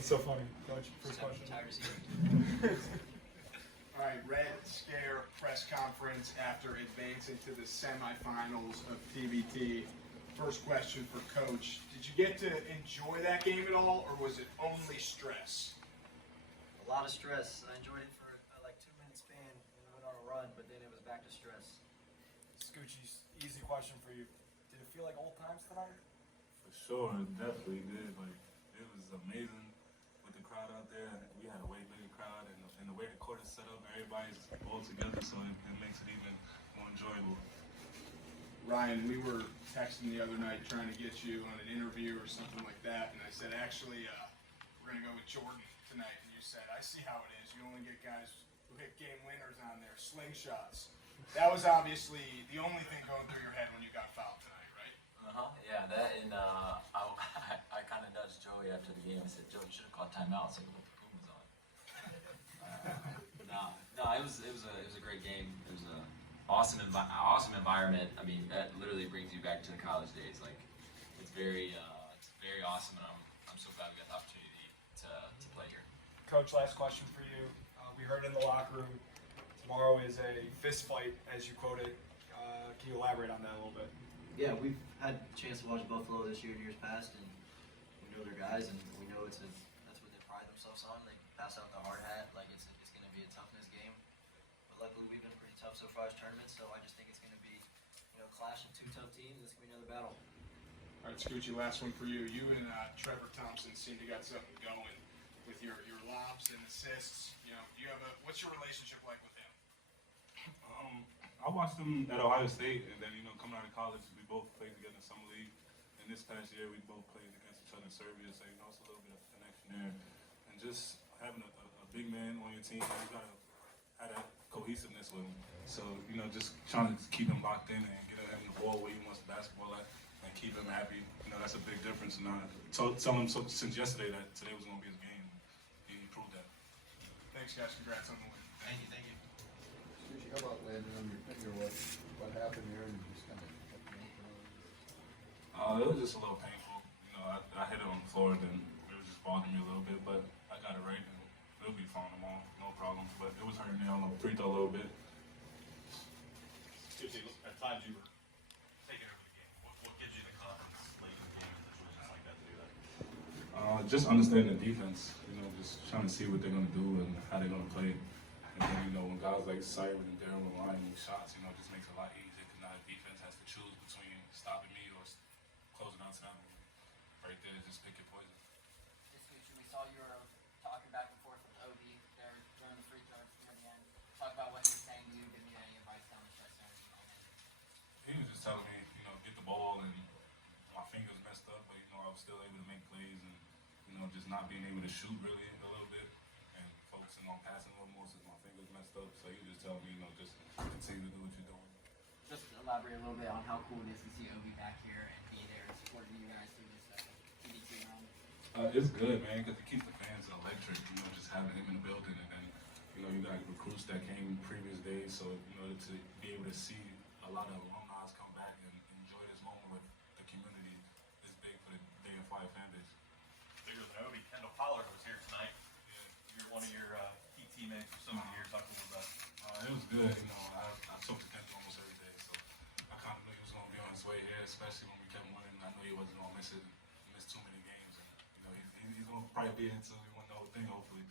That's so funny. Coach, first question. All right, Red Scare press conference after advancing to the semifinals of TBT. First question for Coach. Did you get to enjoy that game at all, or was it only stress? A lot of stress. I enjoyed it for like 2 minute span and went on a run, but then it was back to stress. Scoochie, easy question for you. Did it feel like old times tonight? For sure, it definitely did. Like, it was amazing with the crowd out there. We had a way bigger crowd, and the way the court is set up, everybody's all together, so it makes it even more enjoyable. Ryan, we were texting the other night trying to get you on an interview or something like that, and I said, actually, we're going to go with Jordan tonight. And you said, I see how it is. You only get guys who hit game winners on their slingshots. That was obviously the only thing going through your head when you got fouled tonight, right? Yeah, that and I kind of nudged Joey after the game. I said, Joey, you should have called timeout so we put the Pumas on. No, it was a great game. It was a awesome environment. I mean, that literally brings you back to the college days. Like, it's very awesome, and I'm so glad we got the opportunity to play here. Coach, last question for you. We heard in the locker room tomorrow is a fist fight, as you quoted. Can you elaborate on that a little bit? Yeah, we've had a chance to watch Buffalo this year and years past, and we know their guys, and we know that's what they pride themselves on. They pass out the hard hat like it's going to be a toughness game. But luckily, we've been pretty tough so far this tournament, so I just think it's going to be, clash of two tough teams, and it's going to be another battle. All right, Scoochie, last one for you. You and Trevor Thompson seem to got something going with your lobs and assists. Do you have what's your relationship like with him? I watched him at Ohio State, and then coming out of college, we both played together in summer league. And this past year, we both played against each other in Serbia, so it's a little bit of connection there. And just having a big man on your team, you gotta have that cohesiveness with him. So just trying to keep him locked in and get him the ball where he wants the basketball at, and keep him happy. That's a big difference. And I told him since yesterday that today was going to be his game. He proved that. Thanks, guys. Congrats on the win. Thank you. Scoochie, how about landing on your finger? What happened here, and you just kind of kept going for It was just a little painful. I hit it on the floor, then it was just bothering me a little bit, but I got it right, and it'll be fine tomorrow, no problem. But it was hurting me on the free throw a little bit. Scoochie, at times you were taking over the game. What gives you the confidence late in the game in situations like that to do that? Just understanding the defense, just trying to see what they're going to do and how they're going to play. And then, when guys like Cyrus and Darren were lining shots, just makes it a lot easier because now the defense has to choose between stopping me or closing out to them. Right there, just pick your poison. We saw you were talking back and forth with Obi there during the free throws near the end. Talk about what he was saying to you. Give me any advice down the stretch there. He was just telling me, get the ball, and my fingers messed up, but I was still able to make plays, and just not being able to shoot really a little bit, and focusing on passing a little more since my fingers messed up. So he was just telling me, just continue to do what you're doing. Just elaborate a little bit on how cool it is to see Obi back here and be there supporting you guys through this TBT round. It's good, man, because it keeps the fans electric. Just having him in the building, and then you got recruits that came previous days, so to be able to see a lot of alumni come back and enjoy this moment with the community is big for the Dayton Fire fan base. Bigger than Obi, Kendall Pollard was here tonight. You're one of your key teammates for so many years. How cool was that? It was good. I talked to Kendall almost every day, so I kind of knew he was going to be on his way here, especially when we kept winning. I knew he wasn't going to miss too many games. And, he's going to probably be here until we win the whole thing, hopefully.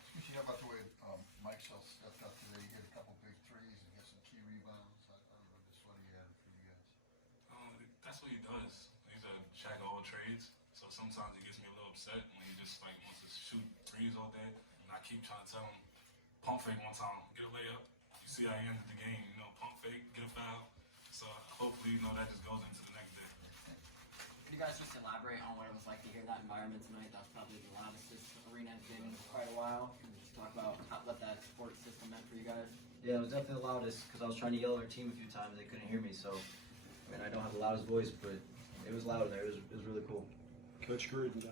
Scoochie, how about the way Mikesell stepped up today? He hit a couple big threes and got some key rebounds. I don't know just what he had for you guys. That's what he does. He's a jack of all trades. So sometimes it gets me a little upset when he just wants to shoot threes all day. And I keep trying to tell him, pump fake one time, get a layup. You see how he ended the game, pump fake, get a foul. So hopefully, that just goes into the next day. Could you guys just elaborate on what it was like to hear that environment tonight? That was probably the loudest this arena has been in quite a while. Can you just talk about what that support system meant for you guys? Yeah, it was definitely the loudest because I was trying to yell at our team a few times. They couldn't hear me, so I don't have the loudest voice, but it was loud in there. It was really cool. Coach Gruden,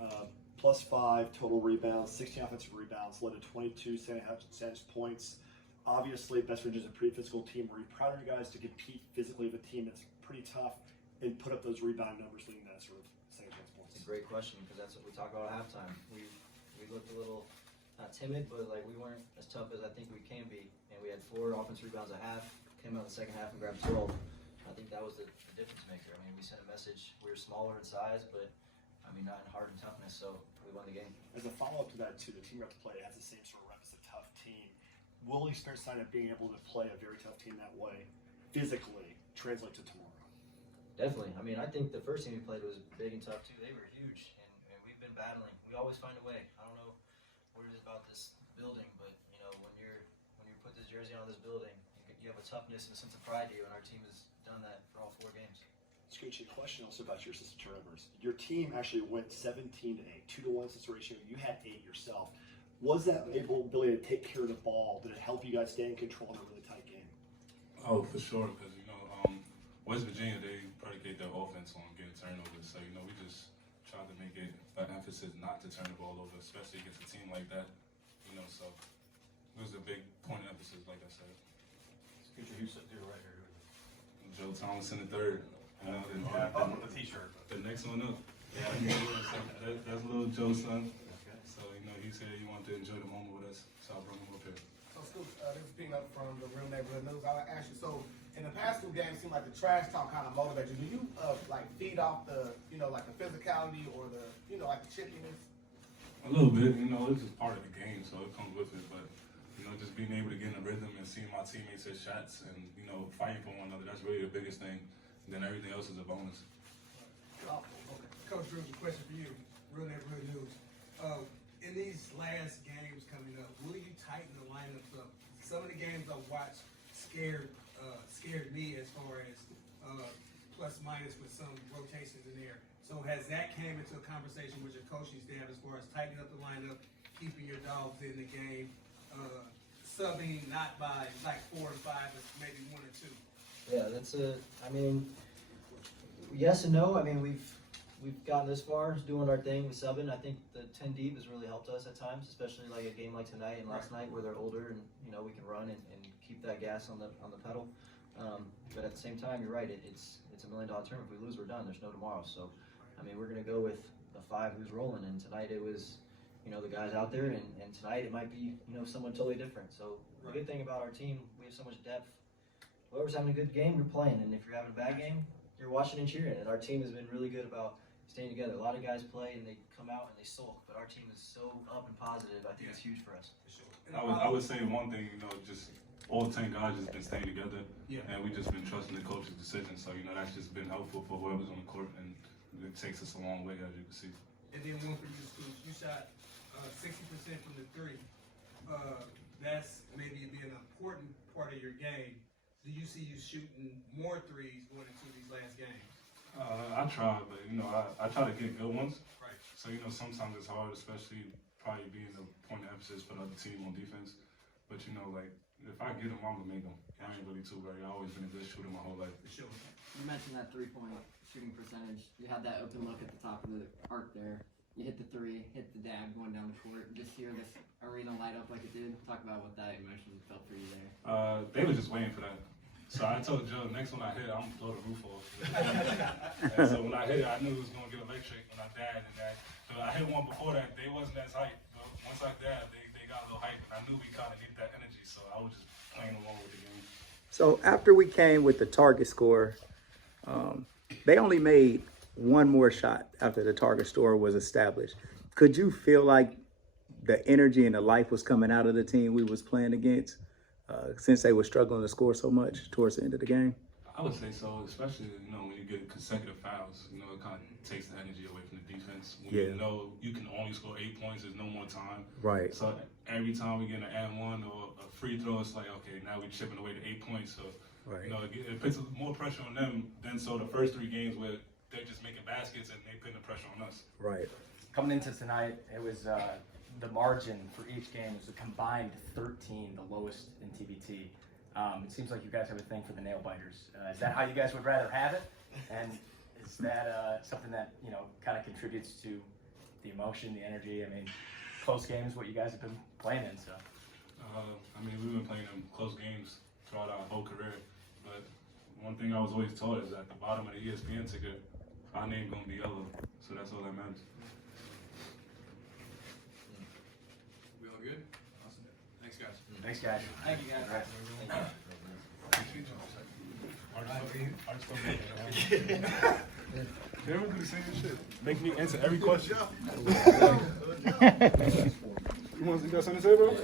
+5 total rebounds, 16 offensive rebounds, led to 22 percentage points. Obviously, Best Friends is a pretty physical team. Were you proud of you guys to compete physically with a team that's pretty tough and put up those rebound numbers leading to that sort of second chance points? It's a great question because that's what we talk about at halftime. We we looked a little not timid, but like we weren't as tough as I think we can be. And we had 4 offensive rebounds a half. Came out in the second half and grabbed 12. I think that was the difference maker. I mean, we sent a message. We were smaller in size, but I mean, not in heart and toughness. So we won the game. As a follow-up to that, too, the team you have to play has the same sort of rep as a tough team. Will the experience side of being able to play a very tough team that way, physically, translate to tomorrow? Definitely. I mean, I think the first team we played was big and tough too. They were huge, and we've been battling. We always find a way. I don't know what it is about this building, but you know, when you put this jersey on this building, you have a toughness and a sense of pride to you, and our team has done that for all 4 games. Scoochie, question also about your assistant turnovers. Your team actually went 17-8, 2-to-1 assist ratio. You had 8 yourself. Was that ability to take care of the ball? Did it help you guys stay in control in a really tight game? Oh, for sure, because West Virginia, they predicate their offense on getting turnovers. So we just tried to make it an emphasis not to turn the ball over, especially against a team like that. So it was a big point of emphasis, like I said. Scoochie, who's sitting to your right here? Joe Thomas in the third. With the t-shirt. The next one up. Yeah, that's little Joe's son. So he said he wanted to enjoy the moment with us, so I brought him up here. So, Scoop, this is Pete up from the Real Neighborhood News. I'll ask you, so in the past 2 games, it seemed like the trash talk kind of motivated you. Do you like feed off the, like the physicality or the, like the chippiness? A little bit, it's just part of the game, so it comes with it. But just being able to get in a rhythm and seeing my teammates hit shots and fighting for one another, that's really the biggest thing. And then everything else is a bonus. Oh, okay. Coach Drew, a question for you, Real Neighborhood News. In these last games coming up, will you tighten the lineups up? Some of the games I've watched scared me as far as plus minus with some rotations in there. So has that came into a conversation with your coaching staff as far as tightening up the lineup, keeping your dogs in the game, subbing not by like 4 or 5, but maybe 1 or 2? Yeah, I mean, yes and no. I mean, we've gotten this far doing our thing with subbing. I think the 10 deep has really helped us at times, especially like a game like tonight and last night where they're older and we can run and keep that gas on the pedal. But at the same time, you're right. It's $1 million term. If we lose, we're done. There's no tomorrow. So, I mean, we're gonna go with a 5 who's rolling. And tonight it was, the guys out there, and tonight it might be, someone totally different. So the good thing about our team, we have so much depth. Whoever's having a good game, you're playing, and if you're having a bad game, you're watching and cheering. And our team has been really good about staying together. A lot of guys play and they come out and they sulk, but our team is so up and positive. I think it's huge for us. I would say one thing, just all 10 guys just been staying together, and we just been trusting the coach's decision. So that's just been helpful for whoever's on the court, and it takes us a long way, as you can see. And then one for you, Scoop. You shot 60% from the 3. That's maybe being an important part of your game. Do you see you shooting more 3s going into these last games? I try, but I try to get good ones. Right. So sometimes it's hard, especially probably being the point of emphasis for the other team on defense. But like if I get them, I'm gonna make them. I ain't really too worried. I've always been a good shooter my whole life. For sure. You mentioned that 3-point shooting percentage. You had that open look at the top of the arc there. You hit the 3, hit the dab going down the court. Just hear this arena light up like it did. Talk about what that emotion felt for you there. They were just waiting for that. So I told Joe, next one I hit, I'm gonna blow the roof off. And so when I hit it, I knew it was gonna get electric when I dabbed and that. So I hit one before that, they wasn't as hyped. But once I dabbed, they got a little hype, and I knew we kind of needed that energy. So I was just playing along with the game. So after we came with the target score, they only made 1 more shot after the target score was established. Could you feel like the energy and the life was coming out of the team we was playing against? Since they were struggling to score so much towards the end of the game? I would say so, especially when you get consecutive fouls. It kind of takes the energy away from the defense. When you know you can only score 8 points, there's no more time. Right. So every time we get an and-1 or a free throw, it's like, okay, now we're chipping away to 8 points. So it puts more pressure on them than the first 3 games where they're just making baskets and they putting the pressure on us. Right. Coming into tonight, it was the margin for each game was a combined 13, the lowest in TBT. It seems like you guys have a thing for the nail biters. Is that how you guys would rather have it? And is that something that kind of contributes to the emotion, the energy? I mean, close games, what you guys have been playing in. So. We've been playing in close games throughout our whole career. But one thing I was always taught is at the bottom of the ESPN ticket, our name gonna be yellow. So that's all that matters. Thanks, guys. Thank you, guys. They ever do the same shit. Make me answer every question. You got something to say, bro?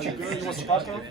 You want some popcorn?